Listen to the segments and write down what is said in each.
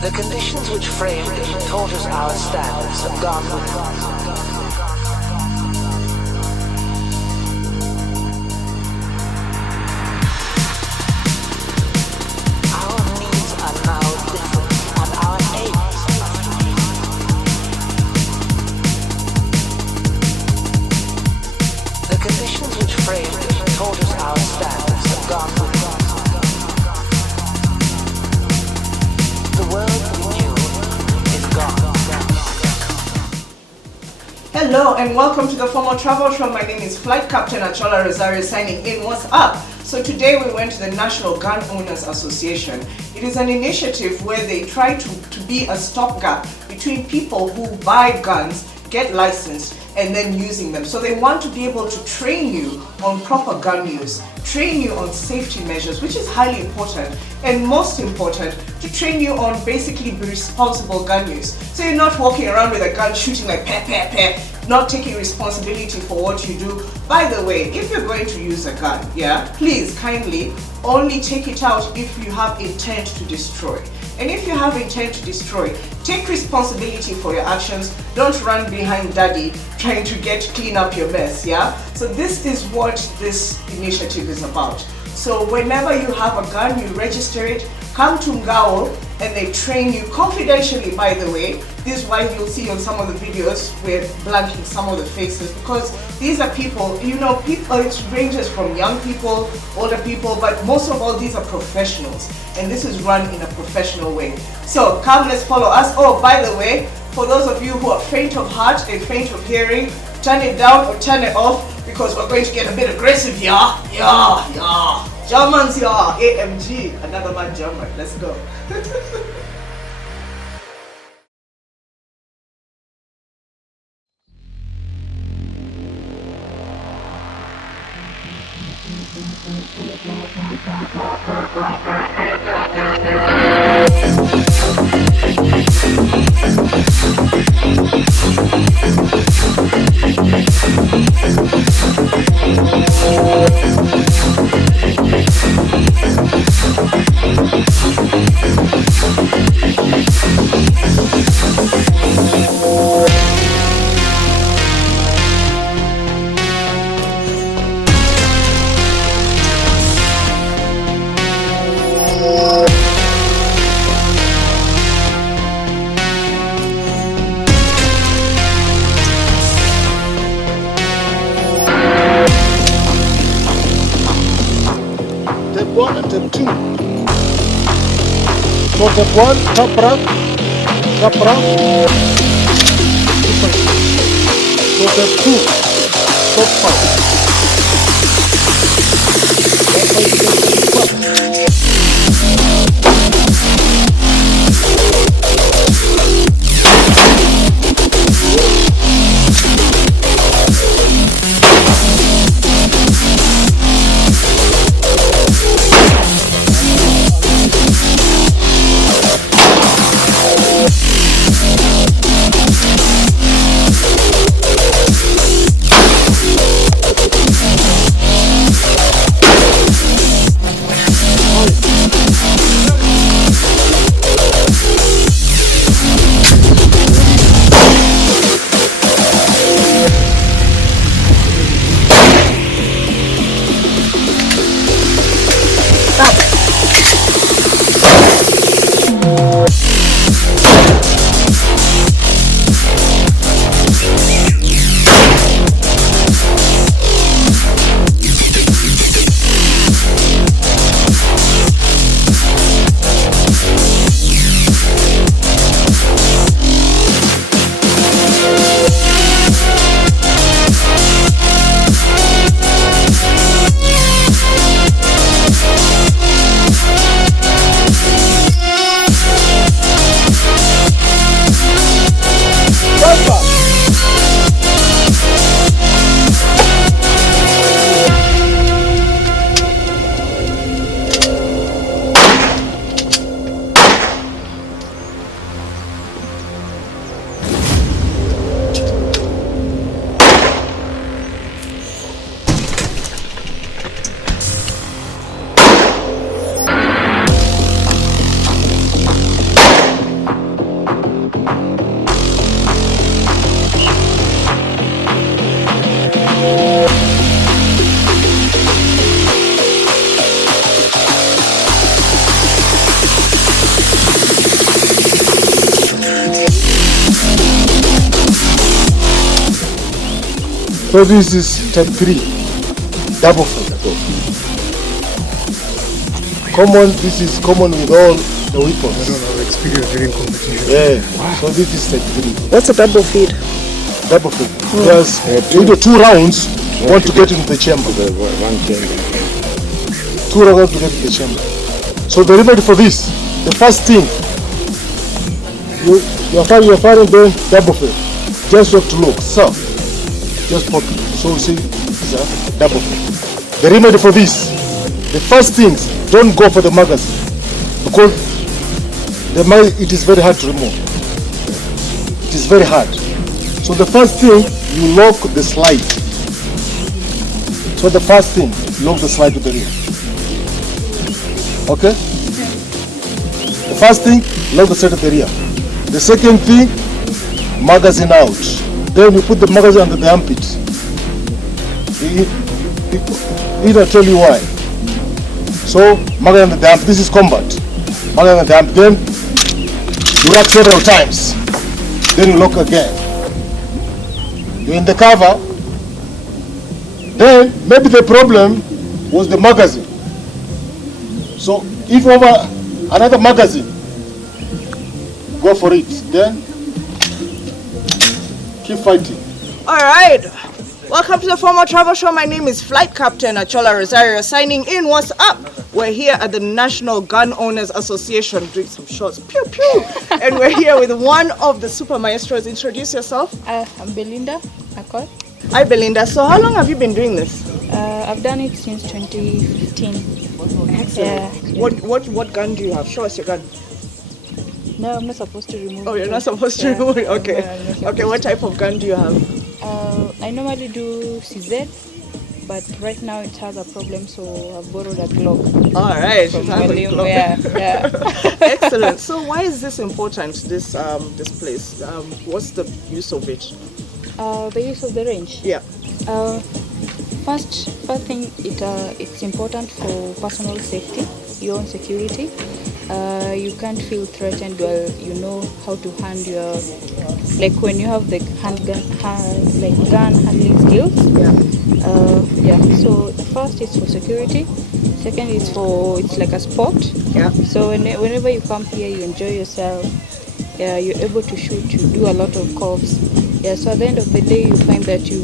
The conditions which framed and taught us our standards have gone with us. Our needs are now different, and our aims the conditions which framed and taught us our standards have gone with us. Hello and welcome to the FOMO Travel Show. My name is Flight Captain Achola Rosario signing in. What's up? So today we went to the National Gun Owners Association. It is an initiative where they try to be a stopgap between people who buy guns, get licensed, and then using them. So they want to be able to train you on proper gun use, train you on safety measures, which is highly important, and most important, to train you on basically responsible gun use. So you're not walking around with a gun shooting like peh, peh, peh, not taking responsibility for what you do. By the way, if you're going to use a gun, please kindly only take it out if you have intent to destroy. And if you have intent to destroy, take responsibility for your actions. Don't run behind daddy trying to clean up your mess, So this is what this initiative is about. So whenever you have a gun, you register it, come to NGAO, and they train you confidentially, by the way. This is why you'll see on some of the videos we're blanking some of the faces, because these are people, people, it ranges from young people, older people, but most of all these are professionals, and this is run in a professional way. So come, let's follow us. Oh, by the way, for those of you who are faint of heart and faint of hearing, turn it down or turn it off, because we're going to get a bit aggressive, Germans, AMG, another man German, let's go. Step 1 and step 2. So step 1, top rough. So step 2, top fast. So this is type 3, double fill. Common, this is common with all the weapons. I don't have experience during competition. Yeah, so this is type 3. What's a double feed? Double fill. Because you do 2 rounds, want to get into the chamber. 2 rounds to get into the chamber. So the remedy for this, the first thing, you're firing the double fill. Just have to look, so, just pop it. So you see, it's a double fill. The remedy for this, the first things, don't go for the magazine, because it is very hard to remove. It is very hard. So the first thing, you lock the slide. So the first thing, lock the slide to the rear. Okay? The first thing, lock the slide to the rear. The second thing, magazine out. Then you put the magazine under the armpit. I'll tell you why. So, magazine under the armpit. This is combat. Magazine under the armpit. Then you lock several times. Then you lock again. You're in the cover. Then maybe the problem was the magazine. So if over another magazine, go for it. Then keep fighting. All right. Welcome to the FOMO Travel Show. My name is Flight Captain Achola Rosario signing in. What's up? We're here at the National Gun Owners Association doing some shots. Pew, pew. And we're here with one of the super maestros. Introduce yourself. I'm Belinda Akol. Hi, Belinda. So how long have you been doing this? I've done it since 2015. Excellent. Yeah. What gun do you have? Show us your gun. No, I'm not supposed to remove it. Oh, you're not supposed to remove it? Okay. No, I'm not supposed Okay, what type of gun do you have? I normally do CZ, but right now it has a problem, so I've borrowed a Glock. All right. From you have a William, Glock. yeah. Excellent. So why is this important, this place? What's the use of it? The use of the range. Yeah. First thing, it's important for personal safety, your own security. You can't feel threatened while you know how to hand your, like when you have the gun handling skills. Yeah. So first it's for security. Second it's like a sport. Yeah. So whenever you come here, you enjoy yourself. Yeah, you're able to shoot. You do a lot of coughs. Yeah. So at the end of the day, you find that you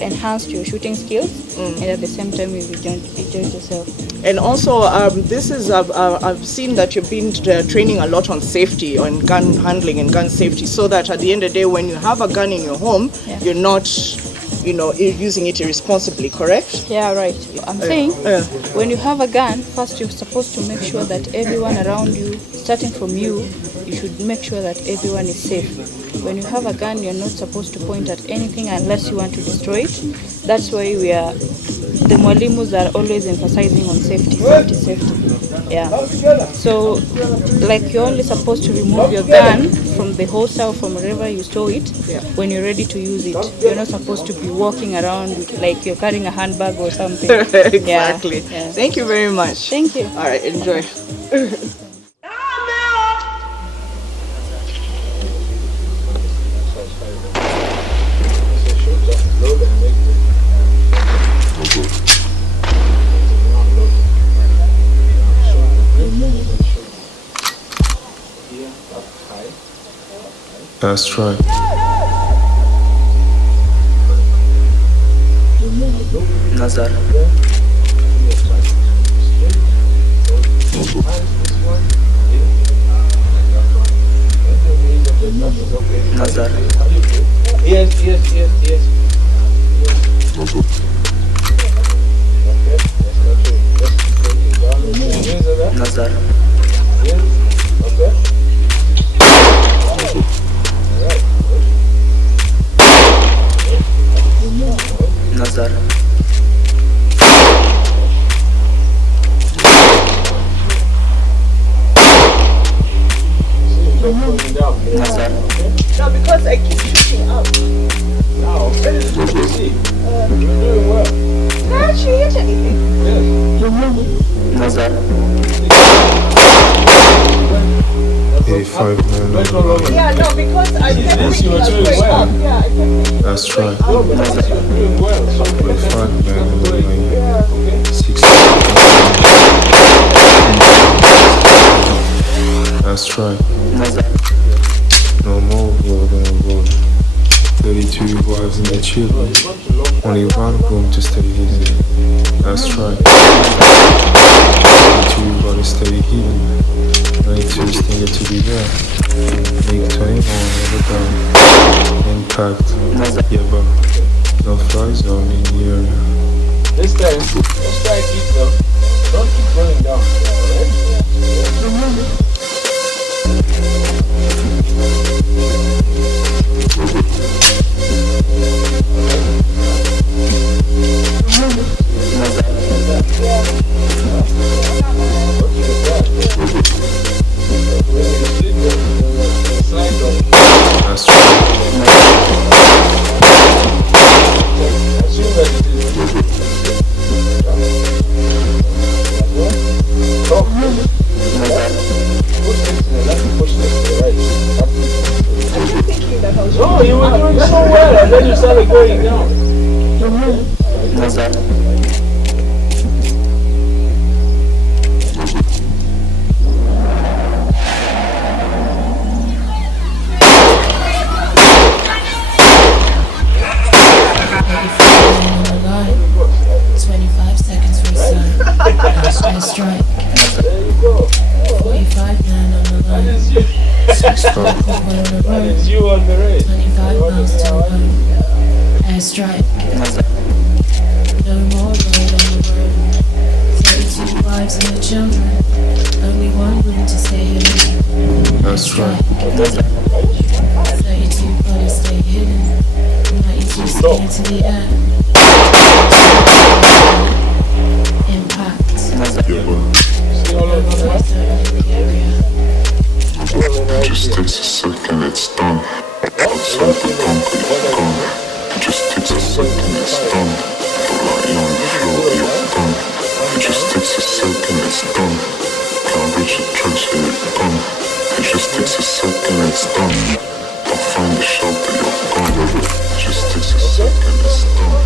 enhanced your shooting skills, and at the same time you enjoyed yourself. And also, this is I've seen that you've been training a lot on safety, on gun handling and gun safety, so that at the end of the day, when you have a gun in your home, you're not, using it irresponsibly. Correct? Yeah, right. I'm saying when you have a gun, first you're supposed to make sure that everyone around you, starting from you should make sure that everyone is safe. When you have a gun, you're not supposed to point at anything unless you want to destroy it. That's why the mwalimus are always emphasizing on safety. Yeah. So, like, you're only supposed to remove your gun from the holster or from wherever you store it when you're ready to use it. You're not supposed to be walking around like you're carrying a handbag or something. Exactly. Yeah. Thank you very much. Thank you. All right, enjoy. That's right. Nazar. Nazar. Yes. Nazar. Nazar. Nazar. No, because I keep shooting out. Now, see, you're doing well. Did I actually hit anything? Nazar. 85 men. Yeah, no, because I kept Yes, thinking you were that's doing going well. up. Yeah, I kept thinking That's right. No, but you're doing well. So 45 men in the lane. yeah, okay. 60. That's right. No more road on the road. 32 wives and their children. Only one room to stay hidden. That's right. 32 gotta stay hidden. 92 still to be there. Make 21 never down. Impact. Yeah, but no fly zone in the area. This time, let's try and keep them. Don't keep running down. Alright? That's right. No, you were doing so well, and then you started going down. Strike. 45 men on the line. 6 people on the road. It's you on the race. 25 miles to home. Airstrike. No more road on the road. 32 wives and their children. Only one room to stay hidden. That's right. 32 bodies stay hidden. 92 stay into the air. Impact. It just takes a second, it's done. Outside the concrete, gone. It just takes a second, it's done. The light on the floor, you're done. It just takes a second, it's done. Can't reach the church, and you're gone. It just takes a second, it's done. I'll find the shelter, you're gone. It just takes a second, it's done.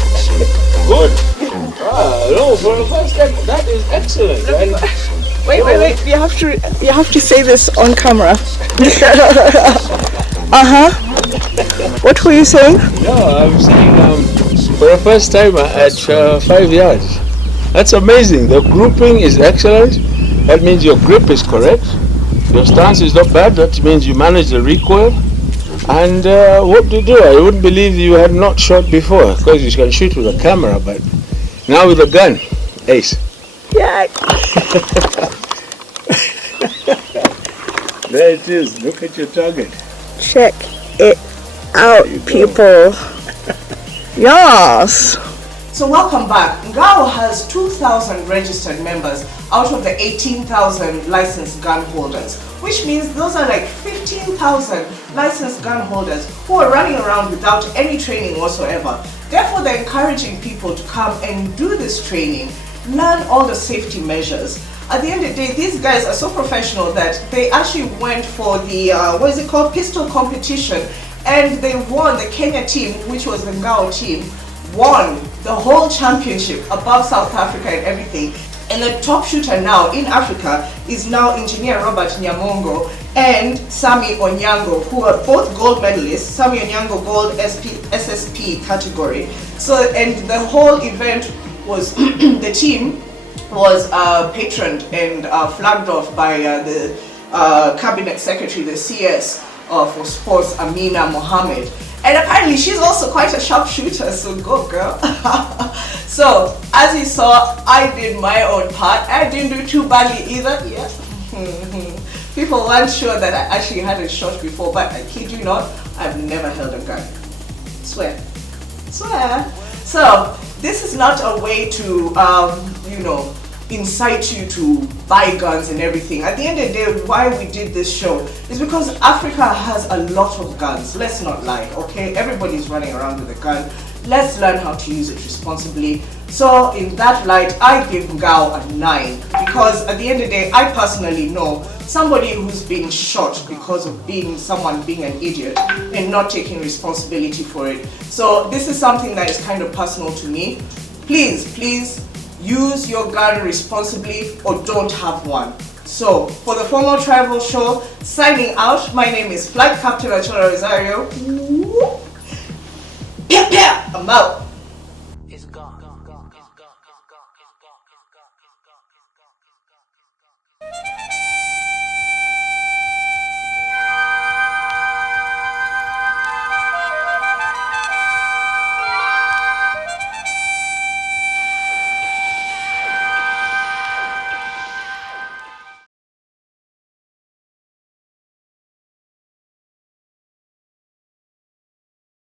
Outside the Good. gone. Ah, no, for the first time, that is excellent. And Wait. You have to say this on camera. What were you saying? no, I'm saying for the first time at 5 yards. That's amazing. The grouping is excellent. That means your grip is correct. Your stance is not bad. That means you manage the recoil. And what do you do? I wouldn't believe you had not shot before, because you can shoot with a camera, but now with a gun, ace. Yeah. There it is. Look at your target. Check it out, people. Yes. So welcome back. NGAO has 2,000 registered members out of the 18,000 licensed gun holders, which means those are like 15,000 licensed gun holders who are running around without any training whatsoever. Therefore, they're encouraging people to come and do this training, learn all the safety measures. At the end of the day, these guys are so professional that they actually went for the, pistol competition, and they won. The Kenya team, which was the NGAO team, won the whole championship above South Africa and everything. And the top shooter now in Africa is now Engineer Robert Nyamongo and Sami Onyango, who are both gold medalists. Sami Onyango gold SSP category. So, and the whole event was, the team was patroned and flagged off by the cabinet secretary, the CS for sports, Amina Mohammed. And apparently she's also quite a sharpshooter, so go girl. So as you saw, I did my own part. I didn't do too badly either. Yeah. People weren't sure that I actually had a shot before, but I kid you not, I've never held a gun. Swear. So this is not a way to incite you to buy guns and everything. At the end of the day, why we did this show is because Africa has a lot of guns. Let's not lie, okay? Everybody's running around with a gun. let's learn how to use it responsibly. So in that light, I give NGAO a 9 because at the end of the day, I personally know somebody who's been shot because of someone being an idiot and not taking responsibility for it. So this is something that is kind of personal to me. Please use your gun responsibly or don't have one. So for the FOMO Travel Show, signing out, my name is Flight Captain Achola Rosario. I'm out. It's gone.